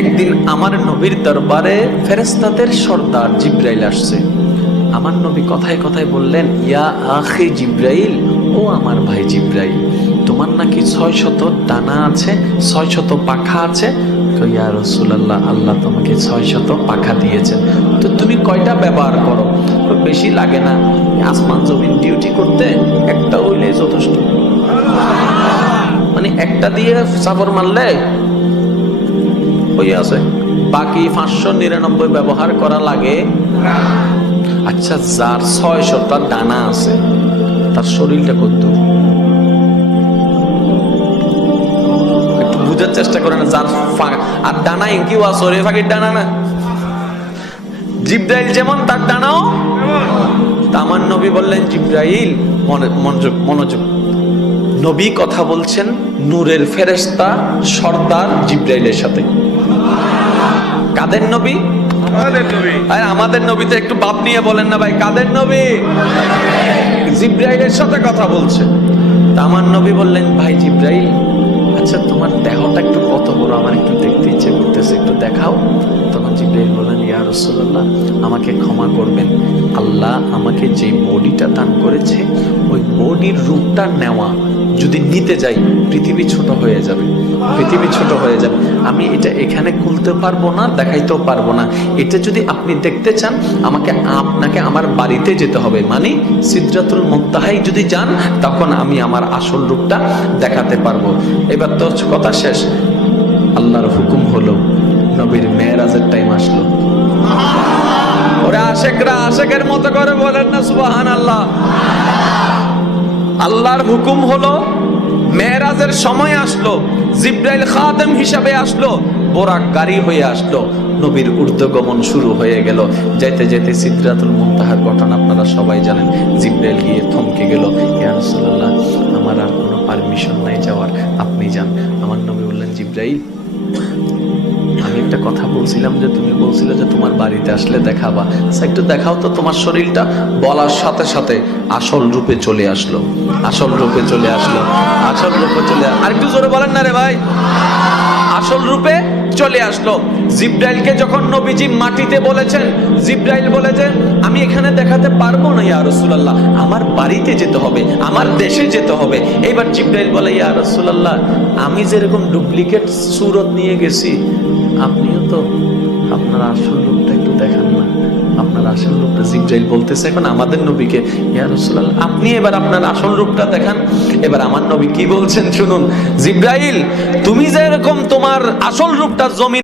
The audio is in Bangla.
একদিন আমার নবীর দরবারে ফেরেশতাদের সর্দার জিব্রাইল আসছে। আমার নবী কথায় কথায় বললেন, ইয়া আখি জিব্রাইল, ও আমার ভাই জিব্রাইল, তোমার নাকি 600 ডানা আছে, 600 পাখা আছে। তো ইয়া রাসূলুল্লাহ, আল্লাহ তোমাকে 600 পাখা দিয়েছেন, তো তুমি কয়টা ব্যবহার করো? তো বেশি লাগে না, আসমান জমিন ডিউটি করতে একটা হইলে যথেষ্ট। মানে একটা দিয়ে চাপড় মারলে হয়ে আছে, বাকি 599 ব্যবহার করা লাগে। আচ্ছা, যার 600টা ডানা আছে তার শরীরটা কত? একটু বুঝার চেষ্টা করে না। যার আর ডানা কি ওয়াসরে ফাঁকির ডানা না, জিব্রাইল যেমন তার ডানাও। আমার নবী বললেন, জিব্রাইল মনোযোগ, নবী কথা বলছেন নূরের ফেরেশতা সর্দার জিব্রাইলের সাথে। কাদের নবী? আমাদের নবী। তো একটু বাপ নিয়ে বলেন না ভাই, কাদের নবী? জিব্রাইলের সাথে কথা বলছে। তা আমার নবী বললেন, ভাই জিব্রাইল, আচ্ছা তোমার দেহটা একটু কত বড়, আমার একটু দেখতে ইচ্ছে করতেছে, একটু দেখাও। তখন জিব্রাইল বললেন, ইয়া রাসূলুল্লাহ, আমাকে ক্ষমা করবেন, আল্লাহ আমাকে যে বডিটা দান করেছে ওই বডির রূপটা নেওয়া যদি নিতে যাই পৃথিবী ছোট হয়ে যাবে, পৃথিবী ছোট হয়ে যাবে। আমি এটা এখানে খুলতে পারবো না, দেখাইতেও পারবো না। এটা যদি আপনি দেখতে চান আপনাকে আমার বাড়িতে যেতে হবে, মানে সিদরাতুল মুনতাহায় যদি যান তখন আমি আমার আসল রূপটা দেখাতে পারবো। এবার তো কথা শেষ। আল্লাহর হুকুম হলো, নবীর মেরাজের টাইম আসলো। ওরে আশেকরা আশেকের মতো করে বলেন না সুবহানাল্লাহ। আল্লাহর হুকুম হলো, মেরাজের সময় আসলো, জিব্রাইল খাদেম হিসাবে আসলো, বোরাক গাড়ি হয়ে আসলো, নবীর ঊর্ধ্বগমন শুরু হয়ে গেল। যেতে যেতে সিদরাতুল মুনতাহার ঘটনা আপনারা সবাই জানেন। জিব্রাইল গিয়ে থমকে গেল, ইয়া রাসূলুল্লাহ, আমার আর কোনো পারমিশন নাই যাওয়ার, আপনি যান। আমার নবী বললেন, জিব্রাইল, আমি একটা কথা বলছিলাম যে তুমি বলছিলে যে তোমার বাড়িতে আসলে দেখাবা, একটু দেখাও তো তোমার শরীরটা। বলার সাথে সাথে আসল রূপে চলে আসলো, আসল রূপে চলে আসলো, আসল রূপে চলে। আর একটু জোরে বলেন না রে ভাই। আসল রূপে চলে আসলো। জিব্রাইলকে যখন নবীজি মাটিতে বলেছেন, জিব্রাইল বলেছে, আমি এখানে দেখাতে পারবো না ইয়া রাসূলুল্লাহ, আমার বাড়িতে যেতে হবে, আমার দেশে যেতে হবে। এবার জিব্রাইল বলে, ইয়া রাসূলুল্লাহ, আমি যেরকম ডুপ্লিকেট সুরত নিয়ে গেছি, আপনিও তো আপনার আসল রূপটা একটু দেখান না, আপনার আসল রূপটা। জিব্রাইল বলতেছে এখন আমাদের নবীকে, ইয়া রাসূলুল্লাহ, আপনি এবার আপনার আসল রূপটা দেখান। এবার আমার নবী কি বলছেন শুনুন, জিব্রাইল, তুমি যেরকম তোমার আসল রূপটা জমি